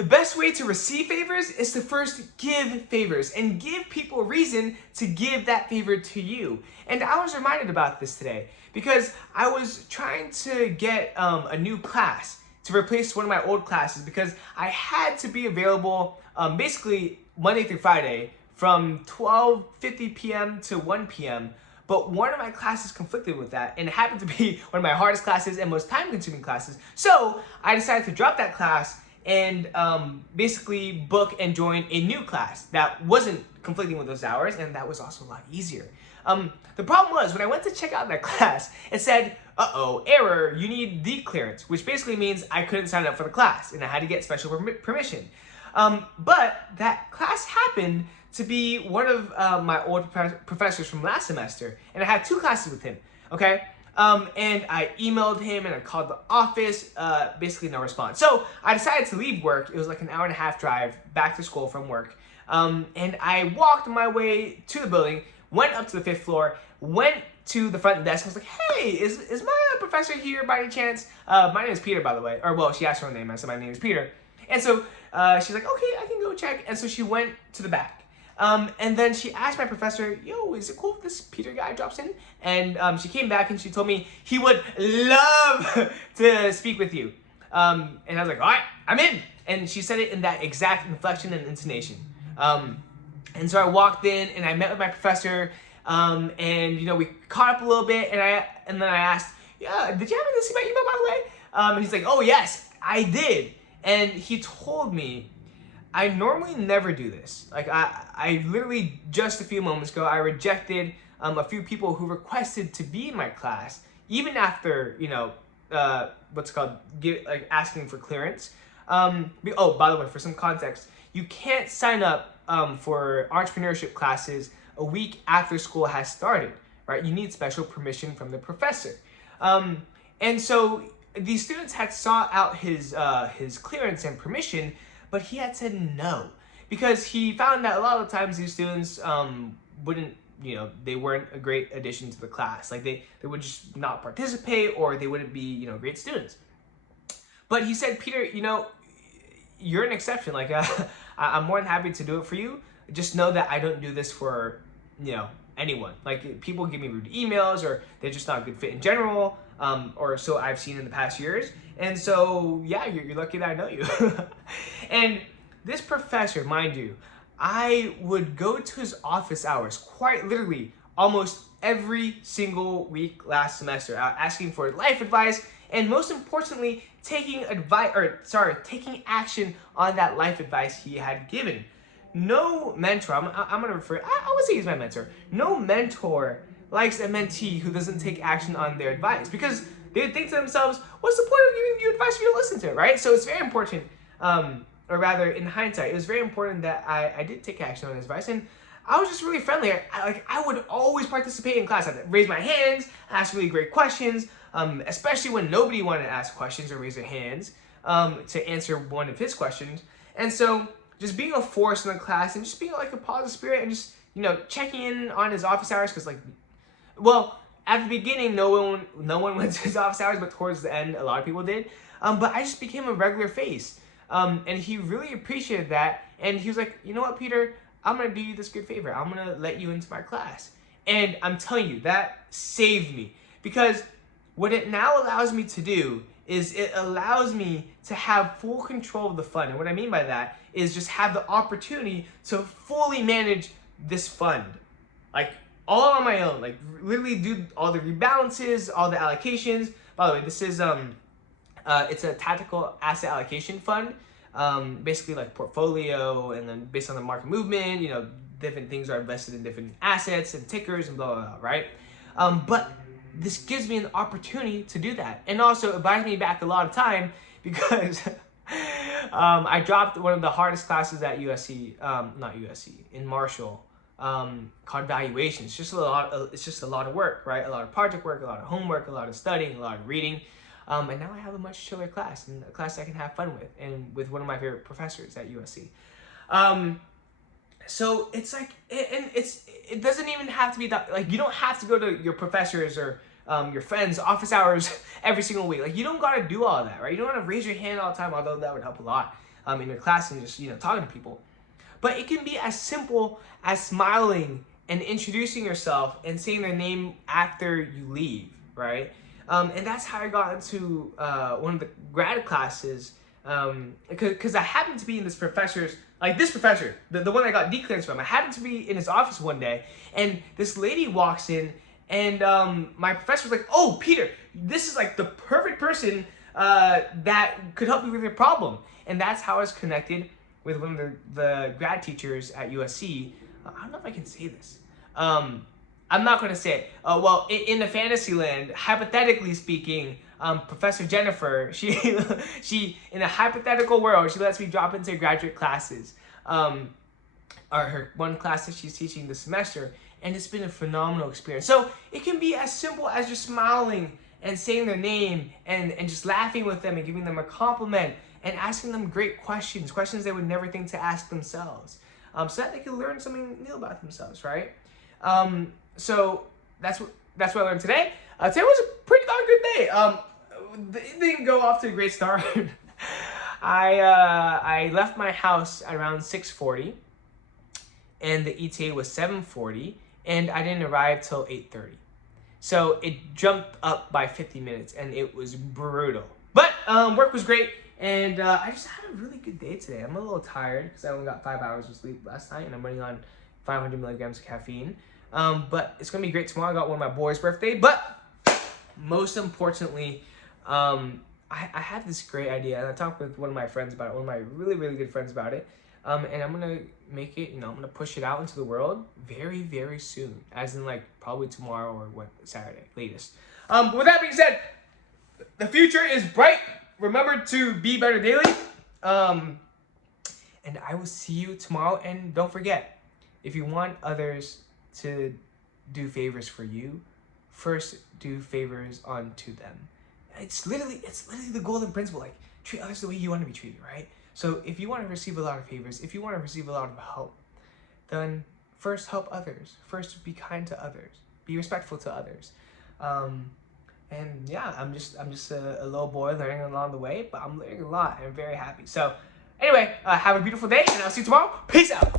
The best way to receive favors is to first give favors and give people a reason to give that favor to you. And I was reminded about this today because I was trying to get a new class to replace one of my old classes because I had to be available basically Monday through Friday from 12:50 p.m. to 1 p.m. But one of my classes conflicted with that, and it happened to be one of my hardest classes and most time-consuming classes. So I decided to drop that class and basically book and join a new class that wasn't conflicting with those hours, and that was also a lot easier. The problem was, when I went to check out that class, it said, uh-oh, error, you need the clearance, which basically means I couldn't sign up for the class, and I had to get special permission. But that class happened to be one of my old professors from last semester, and I had 2 classes with him, okay? And I emailed him and I called the office, basically no response. So I decided to leave work. It was like an hour-and-a-half drive back to school from work. And I walked my way to the building, went up to the 5th floor, went to the front desk. I was like, hey, is my professor here by any chance? My name is Peter, by the way. Or, well, she asked for her name. I said, my name is Peter. And so she's like, okay, I can go check. And so she went to the back. And then she asked my professor, yo, is it cool if this Peter guy drops in? And she came back and she told me he would love to speak with you. And I was like, all right, I'm in. And she said it in that exact inflection and intonation. And so I walked in and I met with my professor. And, you know, we caught up a little bit. And then I asked, yeah, did you happen to see my email, by the way? And he's like, oh, yes, I did. And he told me, I normally never do this. Like, I literally just a few moments ago, I rejected a few people who requested to be in my class, even after, you know, what's called, asking for clearance. Oh, by the way, for some context, you can't sign up for entrepreneurship classes a week after school has started, right? You need special permission from the professor. And so these students had sought out his clearance and permission, but he had said no, because he found that a lot of the times these students wouldn't, you know, they weren't a great addition to the class. Like they would just not participate, or they wouldn't be, you know, great students. But he said, Peter, you know, you're an exception. Like I'm more than happy to do it for you. Just know that I don't do this for, you know, anyone. Like people give me rude emails, or they're just not a good fit in general, or so I've seen in the past years. And so, yeah, you're lucky that I know you. And this professor, mind you, I would go to his office hours quite literally almost every single week last semester, asking for life advice, and most importantly, taking action on that life advice he had given. No mentor, I'm gonna refer, I would say he's my mentor. No mentor likes a mentee who doesn't take action on their advice, because they would think to themselves, what's the point of giving you advice if you don't listen to it, right? So it's very important, or rather, in hindsight, it was very important that I did take action on his advice, and I was just really friendly. I would always participate in class. I'd raise my hands, ask really great questions, especially when nobody wanted to ask questions or raise their hands to answer one of his questions. And so just being a force in the class and just being like a positive spirit and just, you know, checking in on his office hours, because, like, well, at the beginning, no one went to his office hours, but towards the end, a lot of people did. But I just became a regular face. And he really appreciated that. And he was like, you know what, Peter, I'm going to do you this good favor. I'm going to let you into my class. And I'm telling you, that saved me. Because what it now allows me to do is it allows me to have full control of the fund. And what I mean by that is just have the opportunity to fully manage this fund. Like, all on my own, like literally do all the rebalances, all the allocations. By the way, this is it's a tactical asset allocation fund, basically like portfolio, and then based on the market movement, you know, different things are invested in different assets and tickers and blah, blah, blah, right? But this gives me an opportunity to do that. And also it buys me back a lot of time, because I dropped one of the hardest classes at USC, not USC, in Marshall, called valuation. It's just a lot of work, right? A lot of project work, a lot of homework, a lot of studying, a lot of reading. And now I have a much chiller class, and a class I can have fun with, and with one of my favorite professors at USC. So it's like, it doesn't even have to be that, like, you don't have to go to your professors or your friends' office hours every single week. Like, you don't gotta do all of that, right? You don't wanna raise your hand all the time, although that would help a lot. in your class and just talking to people. But it can be as simple as smiling and introducing yourself and saying their name after you leave, right? And that's how I got into one of the grad classes, because I happened to be in this professor's, like this professor, the one I got declearance from. I happened to be in his office one day, and this lady walks in, and my professor was like, "Oh, Peter, this is like the perfect person that could help you with your problem." And that's how I was connected with one of the grad teachers at USC. I don't know if I can say this. I'm not going to say it. Well, in the fantasy land, hypothetically speaking, Professor Jennifer, she in a hypothetical world, she lets me drop into graduate classes, or her one class that she's teaching this semester, and it's been a phenomenal experience. So it can be as simple as just smiling and saying their name and just laughing with them and giving them a compliment and asking them great questions they would never think to ask themselves, so that they can learn something new about themselves, right? So that's what I learned today. Today was a pretty darn good day. It didn't go off to a great start. I left my house at around 6:40, and the ETA was 7:40, and I didn't arrive till 8:30. So it jumped up by 50 minutes, and it was brutal. But work was great, and I just had a really good day today. I'm a little tired because I only got 5 hours of sleep last night, and I'm running on 500 milligrams of caffeine. But it's going to be great tomorrow. I got one of my boys' birthday. But most importantly, I had this great idea, and I talked with one of my friends about it, one of my really, really good friends about it. And I'm going to make it, I'm going to push it out into the world very, very soon. As in, like, probably tomorrow or Saturday, latest. With that being said, the future is bright. Remember to be better daily. And I will see you tomorrow. And don't forget, if you want others to do favors for you, first do favors unto them. It's literally the golden principle. Like, treat others the way you want to be treated, right? So if you want to receive a lot of favors, if you want to receive a lot of help, then first help others. First be kind to others. Be respectful to others. And yeah, I'm just a little boy learning along the way, but I'm learning a lot and I'm very happy. So anyway, have a beautiful day, and I'll see you tomorrow. Peace out.